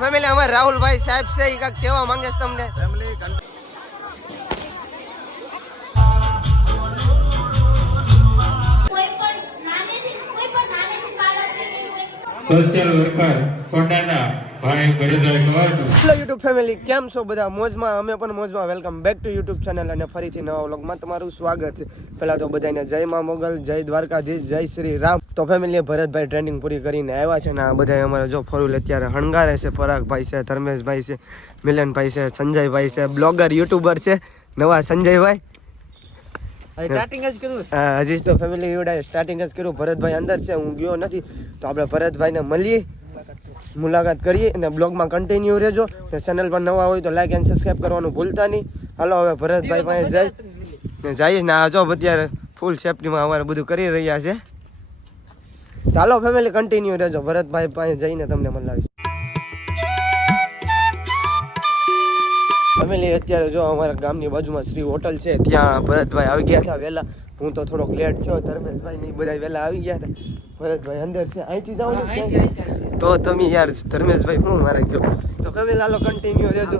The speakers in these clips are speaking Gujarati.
ફેમિલી અમારે રાહુલભાઈ સાહેબ છે એ કાંઈક કહેવા માંગે છે તમને? સોશિયલ વર્કર કવાટુ હેલો યુટ્યુબ ફેમિલી કેમ છો બધા? મોજમાં અમે પણ મોજમાં. Welcome back to YouTube channel અને ફરીથી નવા વ્લોગમાં તમારું સ્વાગત છે. પહેલાં તો બધાને જય મા મોગલ જય દ્વારકાધીશ જય શ્રી રામ. તો ફેમિલીએ ભરતભાઈ ટ્રેનિંગ પૂરી કરીને આવ્યા છે ને આ બધા અમારે જો ફરુલ અત્યારે હણગારે છે પરાગભાઈ છે ધર્મેશભાઈ છે મિલનભાઈ છે સંજયભાઈ છે બ્લોગર યુટ્યુબર છે નવા સંજયભાઈ. જ કર્યું હા, હજી તો ફેમિલી સ્ટાર્ટિંગ જ કર્યું. ભરતભાઈ અંદર છે હું ગયો નથી. તો આપણે ભરતભાઈને મળીએ. મુલાકાત કરીએ અને બ્લોગમાં કન્ટિન્યુ રહેજો. ને ચેનલ પર નવા હોય તો લાઈક એન્ડ સબસ્ક્રાઈબ કરવાનું ભૂલતા નહીં. હાલો, હવે ભરતભાઈ પાસે જાય ને જઈએ ને આ જો અત્યારે ફૂલ સેફટીમાં અમારે બધું કરી રહ્યા છે. ચાલો ફેમિલી કન્ટિન્યુ રહેજો. ભરતભાઈ પાસે જઈને તમને મળાવીશ. ફેમિલી અત્યારે જો અમારા ગામની બાજુમાં શ્રી હોટલ છે. ત્યાં ભરતભાઈ આવી ગયા હતા વહેલા. હું તો થોડોક લેટ થયો. ધર્મેશભાઈ ને બધા વહેલા આવી ગયા હતા. ભરતભાઈ અંદર છે. અહીંથી જાવ તો તમે યાર ધર્મેશભાઈ હું મારે ગયો તો કવિ લાલો કન્ટિન્યુ રહેજો.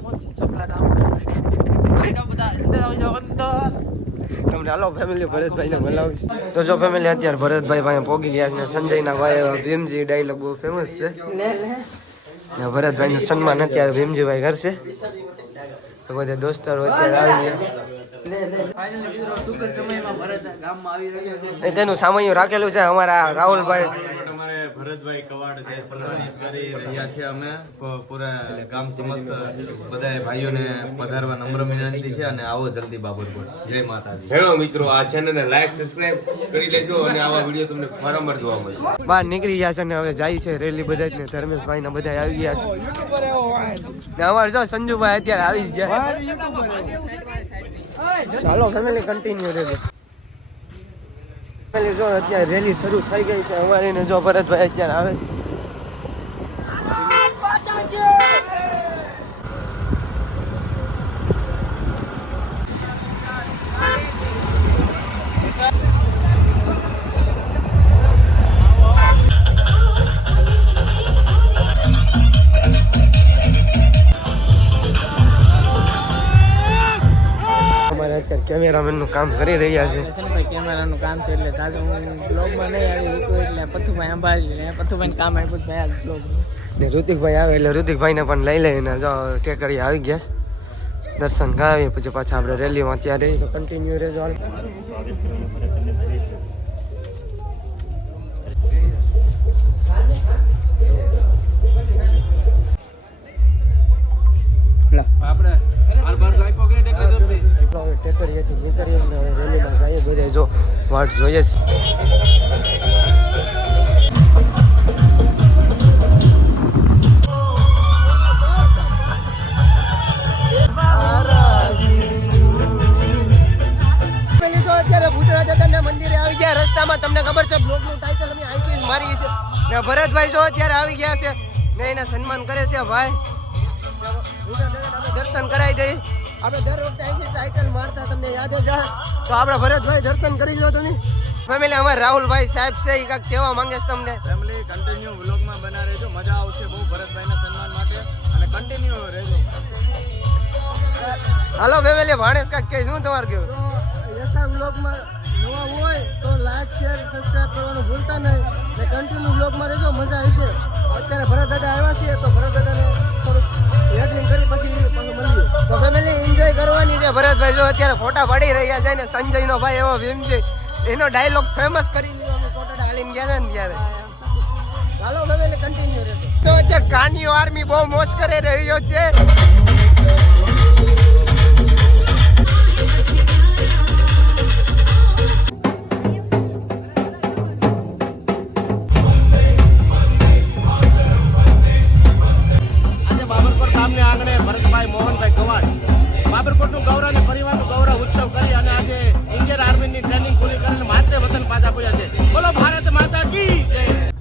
તમને હાલો ફેમિલી ભરતભાઈને બોલાવીશ. તો જો ફેમિલી અત્યારે ભરતભાઈ પાસે પોગી ગયા છે ને સંજયના ભાઈ ભીમજી ડાયલોગ બહુ ફેમસ છે. ભરતભાઈનું સન્માન અત્યારે ભીમજીભાઈ કરશે. તો બધા દોસ્તારો અત્યારે આવી ગયા. ટૂંક જ સમયમાં ભરત ગામમાં આવી રહ્યો છે. એ તેનું સામાન્ય રાખેલું છે અમારા રાહુલભાઈ. ભરતભાઈ કવાડ જે સન્માનિત કરી રહ્યા છે અમે. પૂરા ગામ સમસ્ત બધા ભાઈઓને પધારવા નમ્ર વિનંતી છે અને આવો જલ્દી બાબરપુર જય માતાજી. હેલો મિત્રો આ ચેનલને લાઈક સબસ્ક્રાઇબ કરી લેજો અને આવા વીડિયો તમને વારંવાર જોવા મળશે. બહાર નીકળી ગયા છે ને હવે જાય છે રેલી બધા જ ને ધર્મેશભાઈ ને બધા આવી ગયા છે. ને અમારે જો સંજુભાઈ અત્યારે આવી જ ગયા. હાલો ફેમિલી કન્ટિન્યુ રહેજો ફેમિલી જો અત્યારે રેલી શરૂ થઈ ગઈ છે. અમારી જો ભરતભાઈ અત્યારે આવે છે. અમારે અત્યારે કેમેરામેનનું કામ કરી રહ્યા છે. કેમેરાનું કામ છે એટલે સાજુ હું બ્લોગમાં નહીં આવી શકું એટલે પથુભાઈ સંભાળી લે પથુભાઈ કામ આવ્યું ભાઈ આ બ્લોગનું ને ઋતિકભાઈ આવે એટલે ઋતિકભાઈને પણ લઈ લઈને જો ટેકરી આવી ગયા દર્શન કરાવીએ પછી પાછા આપણે રેલીમાં ત્યાં રહીએ તો કન્ટિન્યુ રહેજો હાલ આપણે બાર બાર લાઈકો કે ટેકરી દબરી તો હવે ટેકરીએથી નીકળીએ હવે રેલીમાં જઈએ બધા જો વાટ જોઈએ મંદિરે આવી ગયા. રસ્તામાં તમને ખબર છે બ્લોગનું ટાઇટલ અમે અહીંથી મારી છે ને ભરતભાઈ જો અત્યારે આવી ગયા છે ને એના સન્માન કરે છે ભાઈ. દર્શન કરાવી દઈએ. આપણે દર વખતે અહીંથી ટાઇટલ મારતા તમને યાદ જ તો આપણે ભરતભાઈ દર્શન કરી લો તમે. ફેમિલી અમારે રાહુલભાઈ સાહેબ છે એ કાંઈક કહેવા માંગે છે તમને? ફેમિલી કન્ટિન્યુ વ્લોગમાં બના રહેજો. મજા આવશે બહુ ભરતભાઈના સન્માન માટે. અને કન્ટિન્યુ રહેજો. હાલો ફેમિલી ભાણેશ કાંઈક કહે શું તમારે કેવું એસા વ્લોગમાં નવા હોય તો લાઈક શેર સબસ્ક્રાઇબ કરવાનું ભૂલતા નહીં. ને કન્ટિન્યુ વ્લોગમાં રહેજો મજા આવશે. અત્યારે ભરત દાદા આવ્યા છીએ તો ભરત દાદાને થોડુંક તો ફેમિલી એન્જોય કરવાની છે. ભરતભાઈ જો અત્યારે ફોટા પાડી રહ્યા છે ને, સંજયનો ભાઈ એવો ભીમજી એનો ડાયલોગ ફેમસ કરી લીધો અમે હાલીને ગયા ને ત્યારે. ચાલો ફેમિલી કન્ટિન્યુ રહેજો. તો અત્યારે કાનીઓ આર્મી બહુ મોજ કરી રહ્યો છે.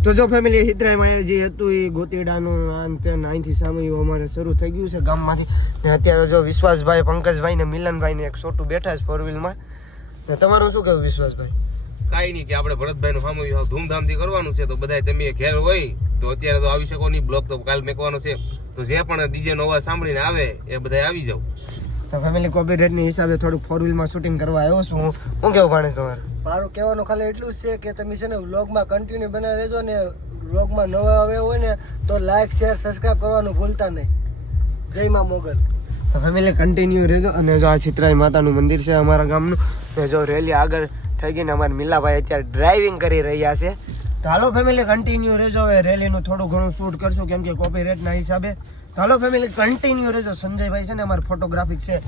તો જો ફેમિલી હિતરાઈમાં જે હતું એ ગોતીડાનું ને અહીંથી સામે અમારે શરૂ થઈ ગયું છે ગામમાંથી. ને અત્યારે જો વિશ્વાસભાઈ પંકજભાઈ ને મિલનભાઈ ને એક છોટું બેઠા છે ફોર વ્હીલમાં ને તમારું શું કહેવું વિશ્વાસભાઈ? કાંઈ નહીં કે આપણે ભરતભાઈનું સામયું ધૂમધામથી કરવાનું છે. તો બધાય તમે ઘેર હોય તો અત્યારે તો આવી શકો નહીં. બ્લોક તો કાલ મેકવાનો છે. તો જે પણ ડીજે નો અવાજ સાંભળીને આવે એ બધા આવી જાવ. તો ફેમિલી કોપીરાઇટની હિસાબે થોડુંક ફોર વ્હીલમાં શૂટિંગ કરવા આવ્યો છું હું. કેવું ભાણેશ તમારે? મારું કહેવાનું ખાલી એટલું જ છે કે તમે છે ને વ્લોગમાં કન્ટિન્યુ બનાવી રહેજો ને વ્લોગમાં નવા આવ્યા હોય ને તો લાઈક શેર સબસ્ક્રાઈબ કરવાનું ભૂલતા નહીં. જય માં મોગલ. ફેમિલી કન્ટિન્યુ રહેજો અને જો આ ચિત્રાઈ માતાનું મંદિર છે અમારા ગામનું, ને જો રેલી આગળ થઈ ગઈ ને અમારા મિલાભાઈ અત્યારે ડ્રાઇવિંગ કરી રહ્યા છે. હાલો ફેમિલી કન્ટિન્યુ રહેજો. હવે રેલીનું થોડું ઘણું શૂટ કરશું, કેમ કે કોપી રેટના હિસાબે. હાલો ફેમિલી કન્ટિન્યુ રહેજો. સંજયભાઈ છે ને અમારા ફોટોગ્રાફિક છે.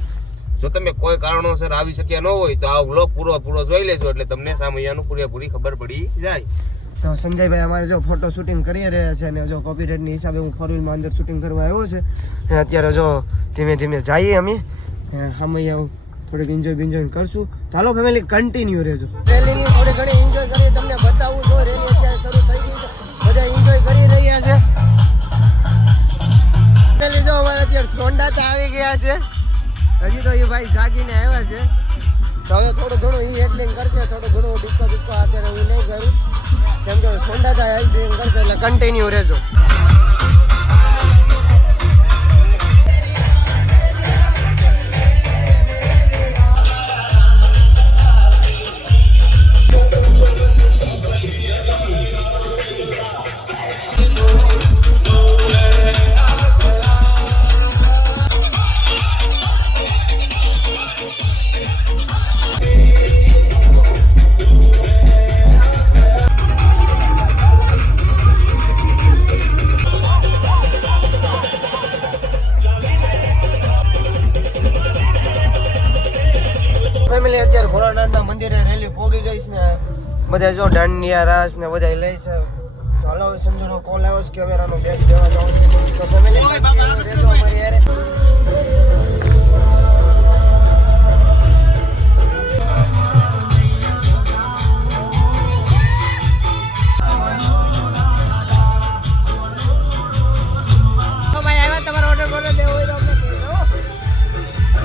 જો તમે કોઈ કારણોસર આવી શક્યા ન હોય તો આ વ્લોગ પૂરો પૂરો જોઈ લેજો એટલે તમને સામૈયાનું પૂરેપૂરી ખબર પડી જાય. તો સંજયભાઈ અમારે જો ફોટો શૂટિંગ કરી રહ્યા છે અને જો કોપીરાઇટની હિસાબે હું ફોર વ્હીલમાં અંદર શૂટિંગ કરવા આવ્યો છે. અને અત્યારે જો ધીમે ધીમે જઈએ અમે. સામૈયા થોડીક એન્જોય બિન્જોય કરશું. ચાલો ફેમિલી કન્ટિન્યુ રહેજો. રેલીની થોડી ઘણી કરી તમને બતાવું તો રેલી અત્યારે શરૂ થઈ ગઈ છે. બધા એન્જોય કરી રહ્યા છે. ફેમિલી જો અમારે અત્યારે સોંડાતા આવી ગયા છે. હજી તો એ ભાઈ જાગીને આવ્યા છે. તો હવે થોડું ઘણું એ હેડલિંગ કરશે, થોડું ઘણું ડિસ્કો ડિસ્કો અત્યારે હું નહીં કરું. કેમ કે સોંડાતા હેડલિંગ કરશે એટલે કન્ટિન્યુ રહેજો. પોગી ગઈ ને બધા જો દાંડિયા રાસ ને બધા લઈ છે હાલો સંજુ નો કોલ આવ્યો છે કેમેરાનો બેગ દેવા જવાનું. તો ફેમિલી રહેજો અમારી કહેજો.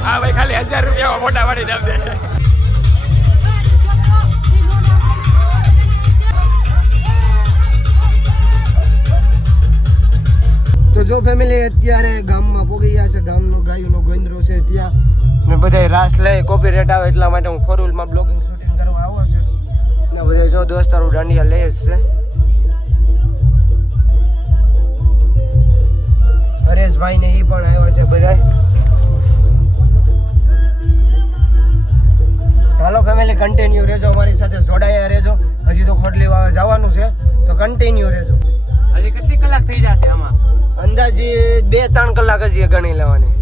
હા ભાઈ ખાલી હજાર રૂપિયા મોટા વાળી દે તો જો ફેમિલી અત્યારે ગામમાં પોગી ગયા છે, ગામનો ગાયોનો ગોંદરો છે ત્યાં. ને બધા રાસ લઈ કોપી રેટ આવે એટલા માટે હું ફોર બ્લોગિંગ શૂટિંગ કરવા આવ્યો છું. ને બધા જો દોસ્તારો દાંડિયા લે છે. હરેશભાઈ ને એ પણ આવ્યા છે બધા હાલો ફેમિલી કન્ટિન્યુ રહેજો, અમારી સાથે જોડાયા રહેજો. હજી તો ખોટલી વાવે જવાનું છે, તો કન્ટિન્યુ રહેજો. હજી કેટલી કલાક થઈ જશે આમાં? અંદાજી બે ત્રણ કલાક જ એ ગણી લેવાની.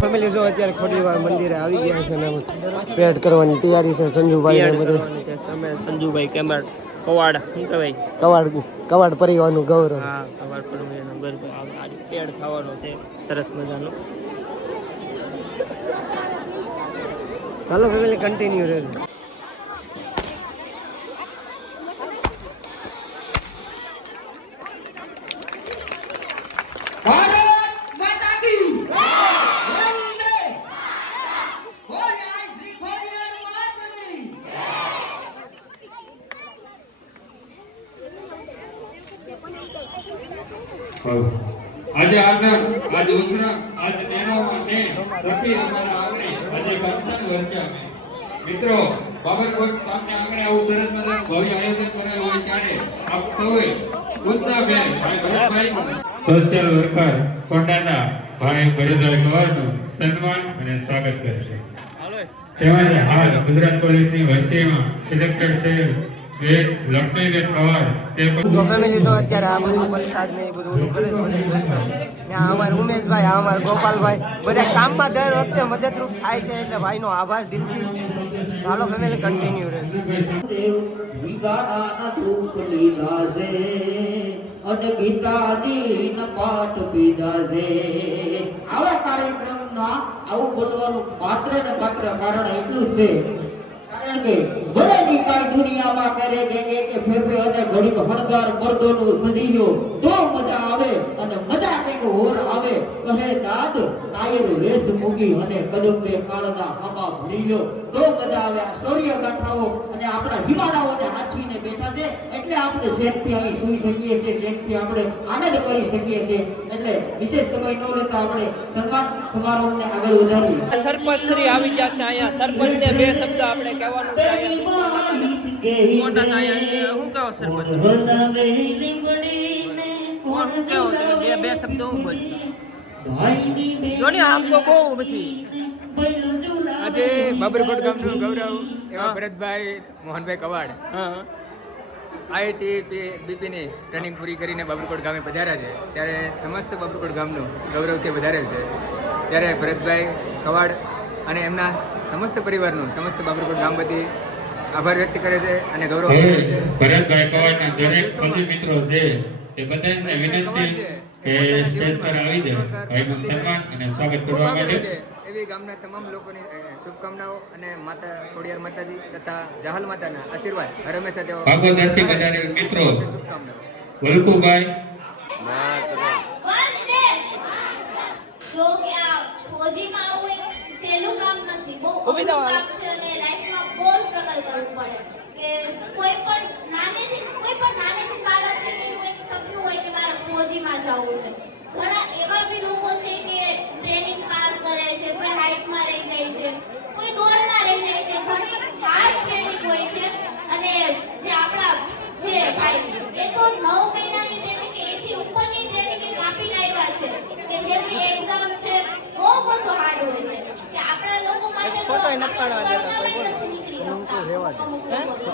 ફેમિલી જો અત્યારે ખોટી વાર મંદિરે આવી ગયા છે ને પેટ કરવાની તૈયારી છે સંજુભાઈ ને બધું. અમે સંજુભાઈ કેમર કવાડ શું કહેવાય? કવાડ કવાડ પરિવારનું ગૌરવ. હા કવાડ પરિવારનું ગૌરવ. આજે પેડ ખાવાનો છે સરસ મજાનો. ચાલો ફેમિલી કન્ટિન્યુ રહેજો. આજે આગળ આજે ઉતરા આજે મેળામાં ને રફી અમારા આંગણે આજે પંચાંગ વર્ષે અમે. મિત્રો બાબરકોટ સામે આંગણે આવું સરસ મજાનું ભવ્ય આયોજન કરેલું હોય ત્યારે આપ સૌએ ઉત્સાહભેર ભાઈ ભરતભાઈ સોશિયલ વર્કર કોટાના ભાઈ ભરતભાઈ કવારનું સન્માન અને સ્વાગત કરશે. તેમજ હાલ ગુજરાત પોલીસની ભરતીમાં સિલેક્ટર થયેલ વેદ લક્ષ્મીબેન કવાર તે પણ તો અત્યારે આ બધું પ્રસાદ ને એ બધું કરે છે બધા. દોસ્તો. ને આ અમારા ઉમેશભાઈ અમારા ગોપાલભાઈ બધા કામમાં દર વખતે મદદરૂપ થાય છે એટલે ભાઈનો આભાર દિલથી. ચાલો ફેમિલી કન્ટિન્યુ રહેજો દેવ વિગાના ધૂપ લીધા છે અને ગીતાજી ના પાઠ પીધા છે આવા કાર્યક્રમમાં આવું બોલવાનું માત્ર ને માત્ર કારણ એટલું છે. કારણ કે ભલે ની કાંઈ દુનિયામાં કરે કે કે ફેફે અને ઘડીક મર્દોનું સજી લ્યો તો મજા આવે અને મજા કંઈક હોર આવે કહે દાદ કાયર વેશ મૂકી અને કદંબે કાળના હમા ભળી લ્યો તો મજા આવે આ શૌર્ય ગાથાઓ અને આપણા હિમાડાઓને હાચવીને બેઠા છે. એટલે આપણે શેખથી અહીં સુઈ શકીએ છીએ શેખથી આપણે આનંદ કરી શકીએ છીએ. એટલે વિશેષ સમય ન લેતા આપણે સન્માન સમારોહને આગળ વધારીએ. સરપંચ શ્રી આવી ગયા છે અહીંયા. સરપંચને બે શબ્દ આપણે કહેવાનું છે. અહીંયા મોટા અહીંયા. શું કહો સરપંચ? કોણ શું કહો તમે બે બે શબ્દ હું બોલ? જો ને આમ તો કહું પછી. આજે બાબરકોટ ગામનું ગૌરવ એવા ભરતભાઈ મોહનભાઈ કવાડ. હા આઈઆઈટી બીપીની ટ્રેનિંગ પૂરી કરીને બાબરકોટ ગામે પધાર્યા છે. ત્યારે સમસ્ત બાબરકોટ ગામનું ગૌરવ છે વધારેલ છે. ત્યારે ભરતભાઈ કવાડ અને એમના સમસ્ત પરિવારનું સમસ્ત બાબરકોટ ગામ વતી આભાર વ્યક્ત કરે છે અને ગૌરવ કરે છે. ભરતભાઈ કવાડના દરેક મિત્રો છે તે બધાને વિનંતી કે સ્ટેજ પર આવી જાય. ભાઈનું સન્માન અને સ્વાગત કરવા માટે. એવી ગામના તમામ લોકોની શુભકામનાઓ અને માતા ખોડિયાર માતાજી તથા જાહલ માતાના આશીર્વાદ હર હંમેશા તેઓ વધારે મિત્રો. શુભકામનાઓ. વલ્કુભાઈ. વંદે! જો કે આ ફોજીમાં આવું એક સહેલું કામ નથી. બહુ કામ છે અને લાઈફમાં બહુ સ્ટ્રગલ કરવું પડે. કે કોઈ પણ નાનેથી કોઈ પણ નાનેથી બાળક છે કે એનું એક સપનું હોય કે મારે ફોજીમાં જવું છે. ઘણા એવા બી લોકો છે કે ટ્રેનિંગ પાસ કરે છે કોઈ હાઈટમાં રહી જાય છે કોઈ દોડમાં રહી જાય છે. ઘણી હાર્ડ ટ્રેનિંગ હોય છે અને જે આપણા છે ભાઈ એ તો નવ મહિનાની ટ્રેનિંગ એથી ઉપરની ટ્રેનિંગ એક આપીને આવ્યા છે કે જેમની એક્ઝામ છે બહુ બધું હાર્ડ હોય છે. કે આપણા લોકો માટે તો નથી. નીકળી શકતા અમુક લોકો તો.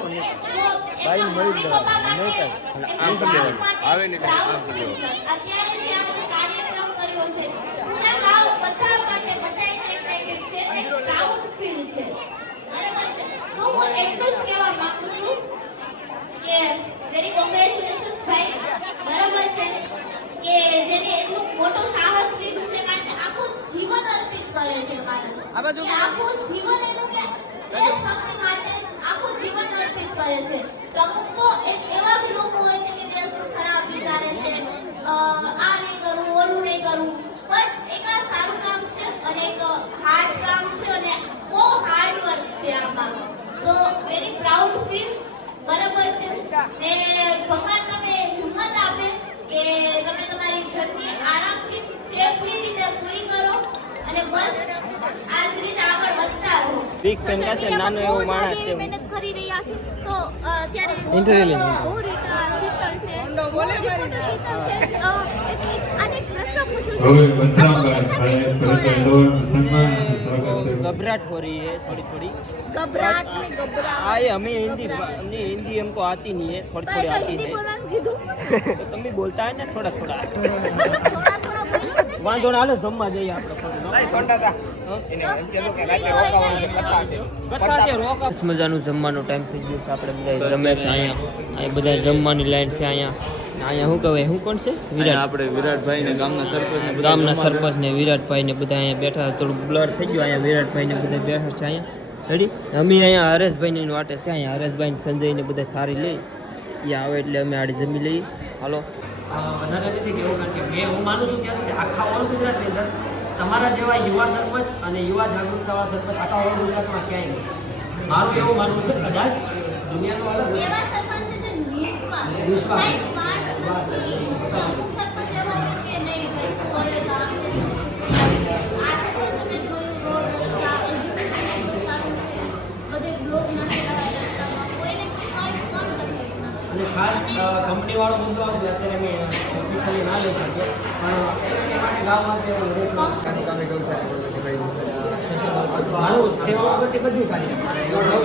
તો એમના મમ્મી પપ્પા માટે એમના બાળક માટે proud feel છે. અત્યારે જે આ બધો કાર્યક્રમ કર્યો છે પૂરા ગામ બધા માટે બધા એક્સાઇટેડ છે અને પ્રાઉડ ફીલ છે બરાબર છે તો હું એટલું જ કહેવા માંગુ છું કે વેરી કોંગ્રેચ્યુલેશન્સ ભાઈ બરાબર છે કે જેને એટલું મોટું સાહસ લીધું છે કારણ કે આખું જીવન અર્પિત કરે છે માણસ કે આખું જીવન એનું કે દેશભક્તિ માટે જ આખું જીવન અર્પિત કરે છે તો અમુક તો એક એવા બી લોકો હોય છે કે દેશનું ખરાબ વિચારે છે અ, આ નહીં કરવું ઓલું નહીં કરવું પણ એક આ સારું કામ છે અને એક હાર્ડ કામ છે અને બહુ હાર્ડ વર્ક છે આમાં તો વેરી પ્રાઉડ ફીલ બરાબર છે. ને ભગવાન તમે હિંમત આપે કે તમે તમારી જર્ની આરામથી સેફલી રીતે પૂરી કરો અને બસ આ જ રીતે આગળ વધતા રહો. બિગ ફેન છે નાનો એવો માણસ છે. મહેનત કરી રહ્યા છે. તો અત્યારે Interview ગભરાટ હો રહી है થોડી थोड़ी ગભરાટ ને હમે હિન્દી ને હિન્દી हमको आती नहीं है थोड़ी થોડી आती है तो तुम भी बोलता है ना थोड़ा વાંધો ના હાલો જમવા જઈએ આપણે મજાનું જમવાનો ટાઈમ થઈ ગયો આપણે બધા રમેશ અહીંયા. અહીં બધા જમવાની લાઈન છે અહીંયા. અહીંયા શું કહેવાય? શું કોણ છે? વિરાટ. આપણે વિરાટભાઈ ને ગામના સરપંચ ગામના સરપંચ ને વિરાટભાઈ ને બધા અહીંયા બેઠા. થોડું બ્લર થઈ ગયું. અહીંયા વિરાટભાઈ ને બધા બેઠા છે અહીંયા. રેડી અમે અહીંયા હરેશભાઈ ની વાટે છે. અહીંયા હરેશભાઈ ને સંજય ને બધા સારી લઈ. એ આવે એટલે અમે આડી જમી લઈએ. હાલો. વધારે નથી કેવું કારણ કે મેં હું માનું છું કે આખા ઓલ ગુજરાતની અંદર તમારા જેવા યુવા સરપંચ અને યુવા જાગૃતતાવાળા સરપંચ આખા ઓલ ગુજરાતમાં ક્યાંય નહીં મારું એવું માનવું છે કદાચ દુનિયાનું અલગ. એવા અને ખાસ કંપનીવાળો મુદ્દો આવે અત્યારે મેં ઓફિશિયલી ના લઈ શકીએ પણ એ માટે ગામ માટે હું વિદેશ ગામે ગામે ગૌશાળા ખોલવી છે ભાઈ. મારું સેવા વગરથી બધું કાર્ય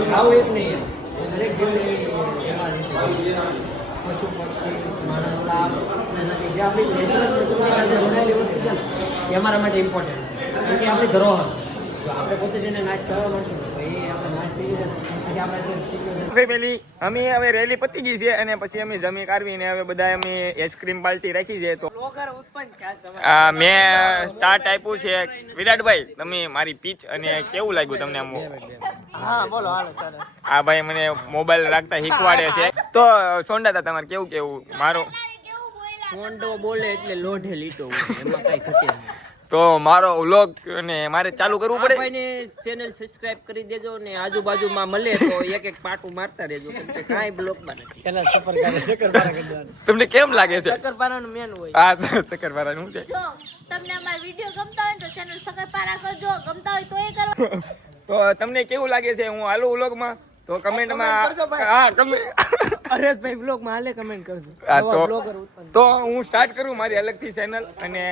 ખાવું એક નહીં એમ દરેક જીવને એવી વ્યવહાર રીતે પશુ પક્ષી, માણસ, સાપ જે આપણી નેચરલ પ્રકૃતિ વસ્તુ છે ને, એ અમારા માટે ઇમ્પોર્ટન્ટ છે. કારણ કે આપણી ધરોહર છે જો આપણે પોતે જેને નાશ કરવા માંગશું. ફેમિલી અમે હવે રેલી પતી ગઈ છે અને પછી અમે જમી કાઢવીને હવે બધા અમે આઈસ્ક્રીમ પાર્ટી રાખી છે તો મેં સ્ટાર્ટ આપ્યું છે વિરાટભાઈ તમે મારી પીચ અને કેવું લાગ્યું તમને આમ? હા બોલો હાલો ભાઈ મને મોબાઈલ રાખતા શીખવાડે છે. તો સોંડાતા તમારે કેવું કેવું? મારું સોંડો મોંડો બોલે એટલે લોઢે લીટો એમાં કઈ ઘટે નહીં. તો મારો વ્લોગ ને મારે ચાલુ કરવું પડે. ભાઈને ચેનલ સબસ્ક્રાઇબ કરી દેજો ને આજુબાજુમાં મળે તો એક એક પાટું મારતા રહેજો કાંઈ બ્લોકમાં નથી. ચેનલ સફર કરે શક્કરપારા કરી તમને કેમ લાગે છે? શક્કરપારાનું મેન હોય. આ ચક્કરવાળા શું છે. જો તમને અમારા વિડિયો ગમતા હોય તો ચેનલ સકરપારા કરજો. ગમતા હોય તો એ કરો. તો તમને કેવું લાગે છે? હું હાલું વ્લોગમાં તો કમેન્ટમાં હા કમેન્ટ હરેશભાઈ બ્લોગમાં હાલે કમેન્ટ કરજો. તો તો હું સ્ટાર્ટ કરું મારી અલગથી ચેનલ અને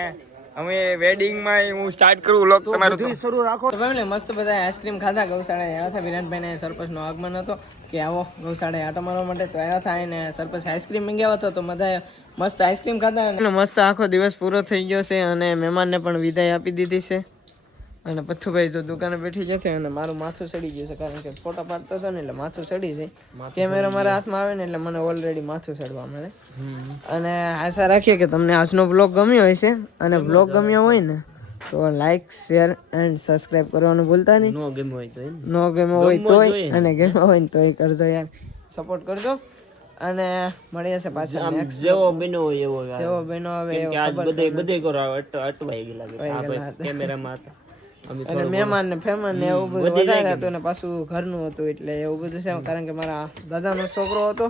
અમે વેડિંગમાં હું સ્ટાર્ટ કરું લોક તમારું તો. શરૂ રાખો. તો ફેમિલી મસ્ત બધા આઈસ્ક્રીમ ખાધા. ગૌશાળાએ આવ્યા હતા. સરપંચ નો આગમન હતો કે આવો ગૌશાળા આટો મારવા માટે તો આવ્યા હતા અને સરપંચ આઈસ્ક્રીમ મંગાવ્યો હતો તો બધાએ મસ્ત આઈસ્ક્રીમ ખાધા અને મસ્ત આખો દિવસ પૂરો થઈ ગયો છે અને મહેમાનને પણ વિદાય આપી દીધી છે. અને પથ્થુભાઈ તો દુકાને બેઠી જશે અને મારું માથું સડી ગયું છે કારણ કે ફોટો પાડતો હતો ને એટલે માથું સડી જાય કેમેરા મારા હાથમાં આવે ને એટલે મને ઓલરેડી માથું સડવા મળે. અને આશા રાખીએ કે તમને આજનો બ્લોગ ગમ્યો હશે. અને બ્લોગ ગમ્યો હોય ને તો લાઈક શેર એન્ડ સબસ્ક્રાઇબ કરવાનું ભૂલતા નહીં. નો ગેમ હોય તો નો. ગમ્યો હોય તોય અને ગેમ હોય ને તોય કરજો યાર. સપોર્ટ કરજો. અને મળીએ છે પાછા નેક્સ્ટ જેવો બનો એવો જેવો બનો હવે આજ બધે બધે કરો અટ- અટવાઈ ગયેલા. કેમેરામાં હતા. અને મહેમાન ને ફેમાન ને એવું બધું વધી વધારે હતું ને પાછું ઘરનું હતું એટલે એવું બધું છે કારણ કે મારા દાદાનો છોકરો હતો.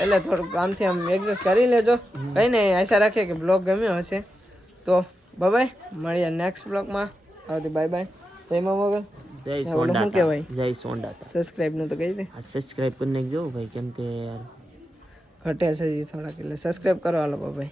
એટલે થોડુંક આમથી આમ એડજસ્ટ કરી લેજો. કઈ નહીં આશા રાખીએ કે બ્લોગ ગમ્યો હશે. તો બાય મળીએ નેક્સ્ટ બ્લોગમાં. આવતી બાય બાય જય મોગલ. જય સોંડા કહેવાય? જય સોંડા સબસ્ક્રાઇબનું તો કહી દે. સબસ્ક્રાઇબ કરી નાખજો ભાઈ કેમ કે યાર. ઘટે છે થોડાક એટલે સબસ્ક્રાઇબ કરો હાલો બાય